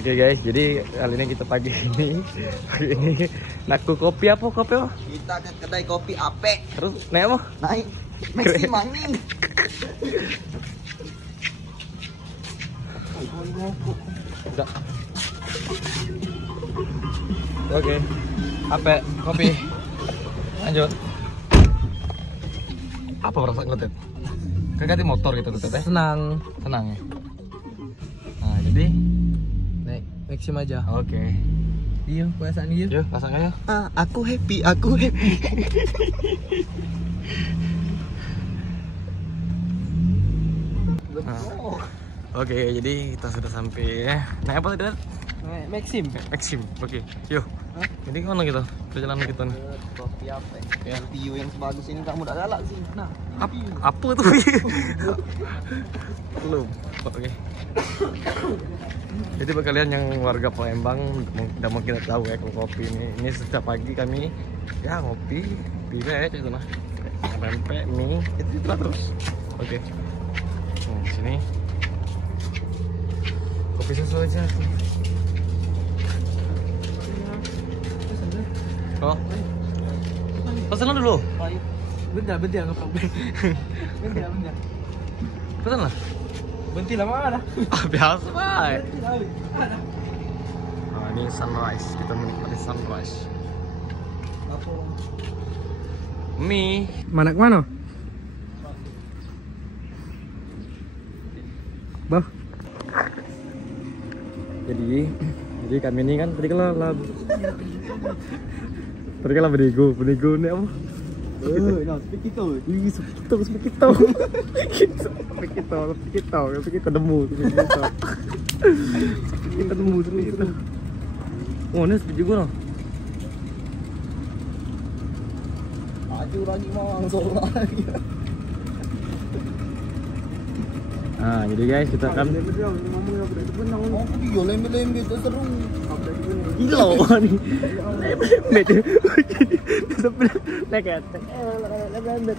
Oke guys, jadi kali ini kita pagi ini naku kopi apa kopi apa? Kita ke kedai kopi Ape. Terus naik apa? Naik Maxi Manging. Enggak. Oke. Ape kopi. Lanjut. Apa perasaan lo Ted? Ganti motor gitu Ted ya? Senang Senang ya? Nah jadi naik Maxim aja. oke. Iya, perasaan gitu. Yuk pasang aja. Aku happy, aku happy. Oke, jadi kita sudah sampai. Naik apa tadi? Naik Maxim. Maxim. Oke, yuk. Jadi kemana kita? Perjalanan kita nih. Kopi Ape. Yang view yang sebagus ini kamu udah galak sih. Nah, Apa tuh? Belum. Oke. Jadi buat kalian yang warga Palembang udah mau kita tahu ya kalau kopi ini setiap pagi kami ya ngopi, pilih gitu nah. Pempek, mie, itu lah terus. Oke. Nah, di sini kopi susu aja. Oh. Pesan dulu. Bentar nggak apa-apa. Bentar. Pesan lah. Berhenti lama dah. Biasa, Pak. Ada. Nah, ini sunrise. Kita menikmati sunrise. Mie. Mana ke mana? Bah. Jadi kami ini kan tadi kan lah berigo ini apa? speak itu. Speak kita demu kita. Oh, ini speak juga noh. Aju lagi mau solo lagi. Nah, jadi guys kita akan Iya lembe-lembe itu seru. gila nih. Lembe. Lembe.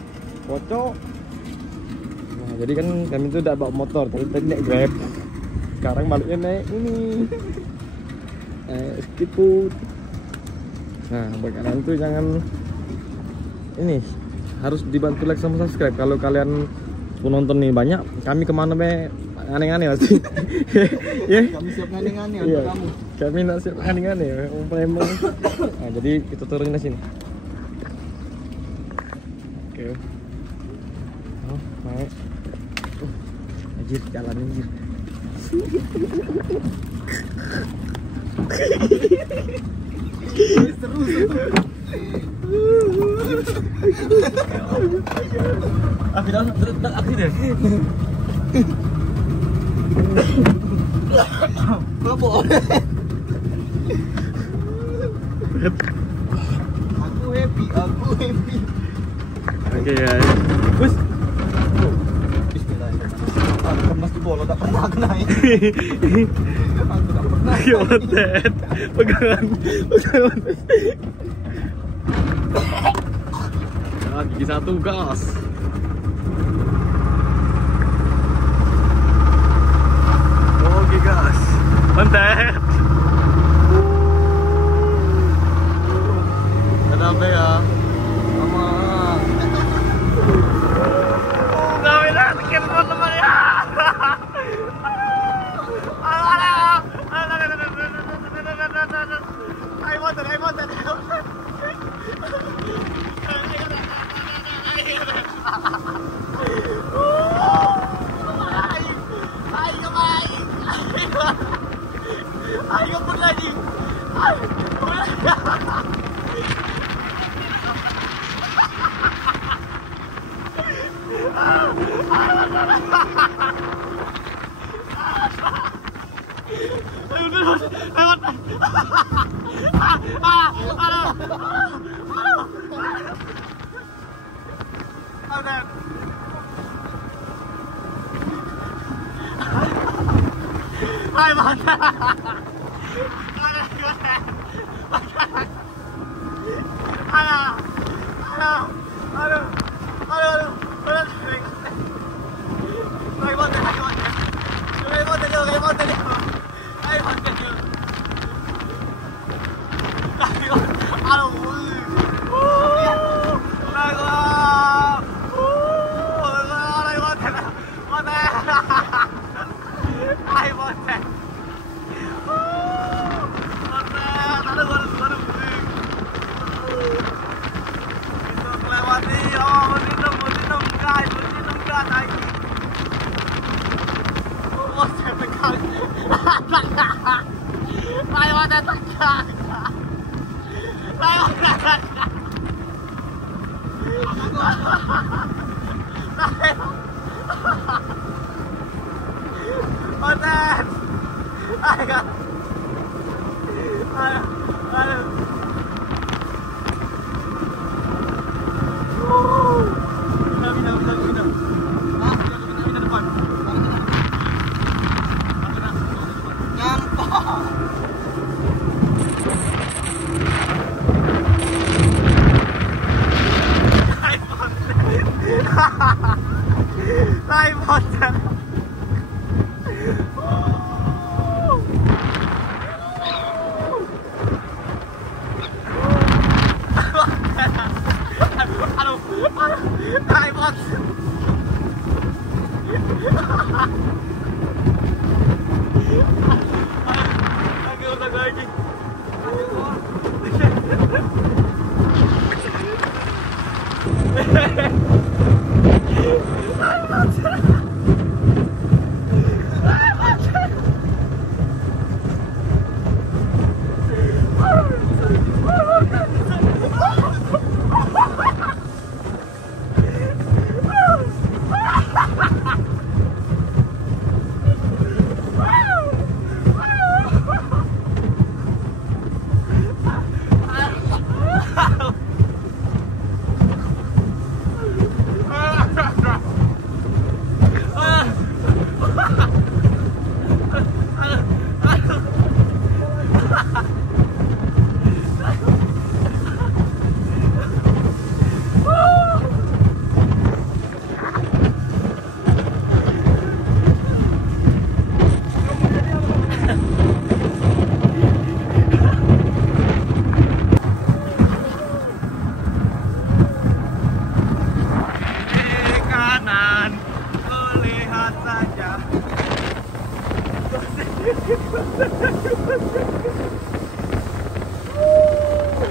Kocok. Nah, jadi kan kami itu udah bawa motor, tadi naik Grab. Sekarang baliknya naik ini. Speedboat. Nah, buat kalian tuh jangan ini harus dibantu like sama subscribe. Kalau kalian penonton nih banyak, kami kemana be aneh-aneh pasti. Ya. Kami siap ngane-ngane Iya, untuk kamu. kami nak siap aneh-aneh ya, Palembang. Nah, jadi kita turunin di sini. Oke. Oh, naik. Anjir, jalan anjir. Seru. Aku deh. Mabok. Aku happy. Oke ya. Bus. Bismillahirrahmanirrahim. Mas di bola tak pernah kena ini. Aku tak pernah. Yotet. Pegangan. Nah, gigi satu gas. Oke gas. Mantap. Kenapa ya? Mama. Kami nak bikin teman ya. Ayo motor. Ayo pun lagi. Hai mana? Aduh.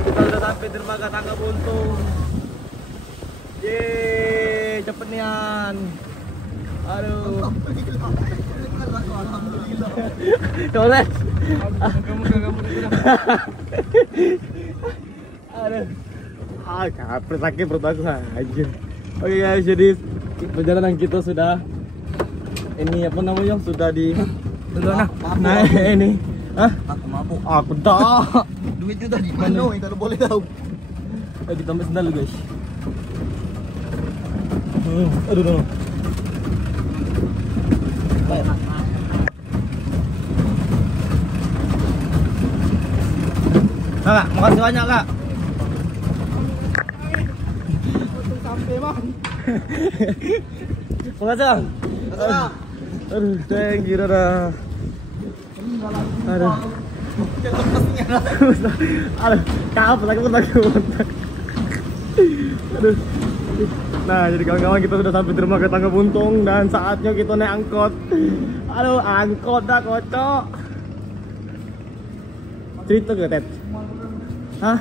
Kita udah sampai dermaga Tangga Buntung. Yeay, cepet nian. Aduh. Colet. Aduh. Kapret sakit perut aku aja. Oke guys, jadi perjalanan kita sudah ini apa namanya? Sudah di nah ini. Hah? Aku mabuk. Aku dah. Duitnya tadi mana? Kalau boleh tahu. Kita ambil sendal dulu guys. Aduh. Kak, makasih banyak kak. Sampai bang. Makasih bang. Aduh, thank you Dada. Aduh. Aduh, kapal takut. Aduh. Nah, jadi kawan-kawan kita sudah sampai di dermaga Tangga Buntung dan saatnya kita naik angkot. Aduh, angkot dah kocok. Cerita ke Ted? Hah?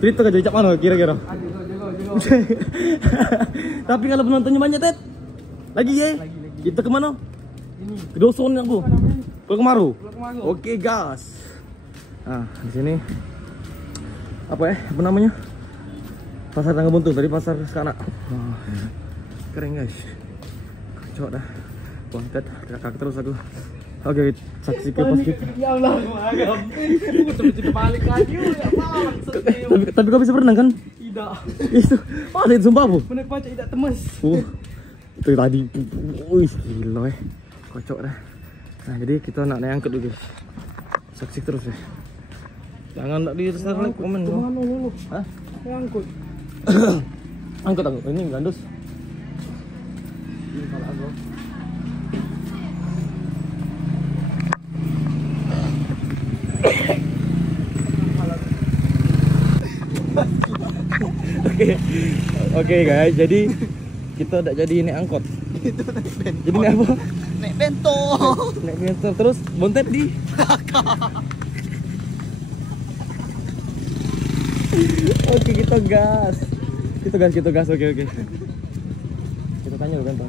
Cerita ke jejak mana kira-kira? Jago. Tapi kalau penontonnya banyak Ted? Lagi ya? Kita kemana? Ini. Ke Doson aku. Pulau Kemaru. Pulau Kemaru. Oke gas. Nah di sini apa ya? Apa namanya? Pasar Tangga Buntung dari pasar Sekanak. Wah, keren guys. Kacau dah. Wanted kakak terus aku. Oke, saksikan pas kita. Ya Allah. Coba balik lagi ya Pak. Tapi kau bisa berenang kan? Tidak. Itu pasti sumpah bu. Benar baca tidak temes. Itu tadi. Wih, gila kocok dah. Nah, jadi kita nak naik angkut dulu guys. Saksi terus ya. Jangan tak di like komen dong. Kemana dulu? Hah? Angkut. Angkut ini gandus. Ini kalau aku. Oke guys, jadi kita udah jadi ini angkot. Itu naik bento. Jadi ini apa? Naik bento. Naik bento terus bontet di. Oke, kita gas. Oke. Kita tanya dulu bento.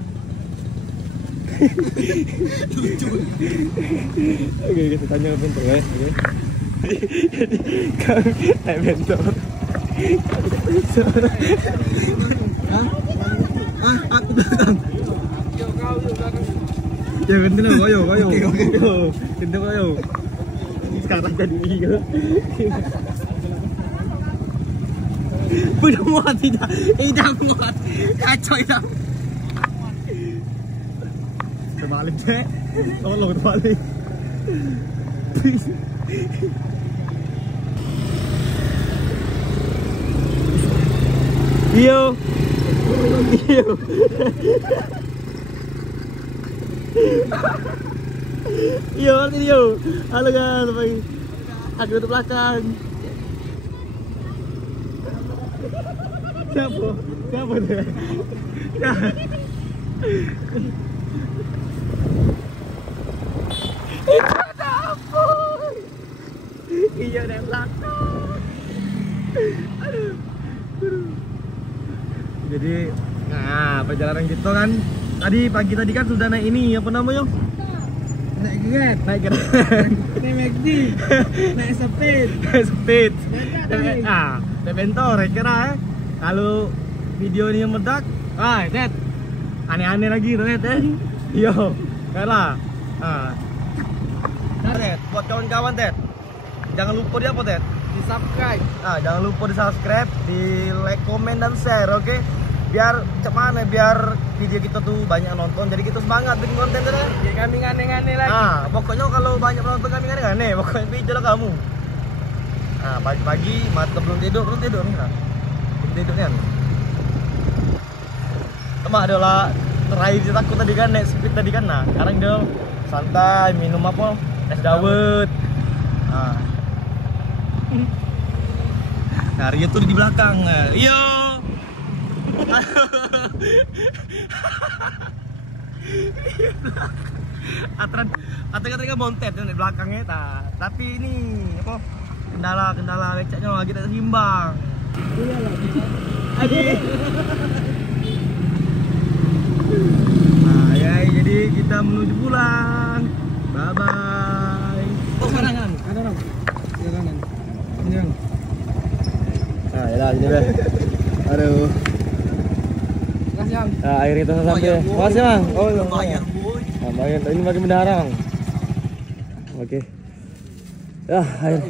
Oke, kita tanya bento guys. Oke. Jadi kami naik bento. Aku belakang. Ya gendeng koyo. Gendeng koyo. Sekarang jadi iya. Udah muat tidak? Tidak muat. Kacau itu. Terbalik cek. Tolong terbalik. Iyo. Iyo. Halo guys, bagi. Aku di belakang. Siapa dia? Ya. Ada apa? Iya di belakang. Aduh. Jadi, nah perjalanan kita kan pagi tadi kan sudah naik ini apa namanya? Naik geret. Naik McD. Naik speed. Naik bentor kira kalau video ini meledak, Dad, aneh-aneh lagi tuh Dad. Yo, kalah. Dad, buat kawan-kawan Dad, jangan lupa di apa Dad? Di subscribe. Jangan lupa di subscribe, di like, komen dan share, oke? Biar biar video kita tuh banyak nonton, jadi kita semangat bikin konten Dad. Ya kami aneh-aneh lagi. Pokoknya kalau banyak penonton kami aneh-aneh, pokoknya video lah kamu. Pagi-pagi mata belum tidur nih. Tidur kan? Emang adalah terakhir kita takut tadi kan naik speed tadi kan, nah sekarang dia santai minum apa? Es dawet. Nah, Ria tuh di belakang. Iyo. Atra bontet di belakangnya tapi ini apa? Kendala becaknya lagi tak seimbang. Nah, ya jadi kita menuju pulang. Bye bye. Kanan. Ini kan. Nah, ya sini deh. Aduh. Yang. Nah, akhirnya kita sampai. Makasih, Bang. Oh, lumayan, boy. Lumayan. Ini makin mendarang. Oke. Ya, akhir.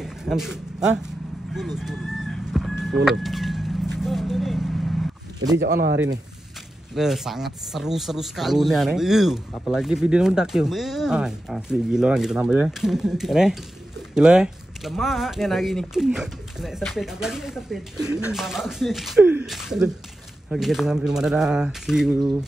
10. Jadi cak mana hari ini? Sangat seru sekali. Seru nih aneh. Apalagi video mendak yuk. Asli gila gitu namanya. Ini gila ya. Lemak nih lagi nih. Naik speed, apalagi naik speed. Aduh. Oke, kita sampai rumah, dadah. See you.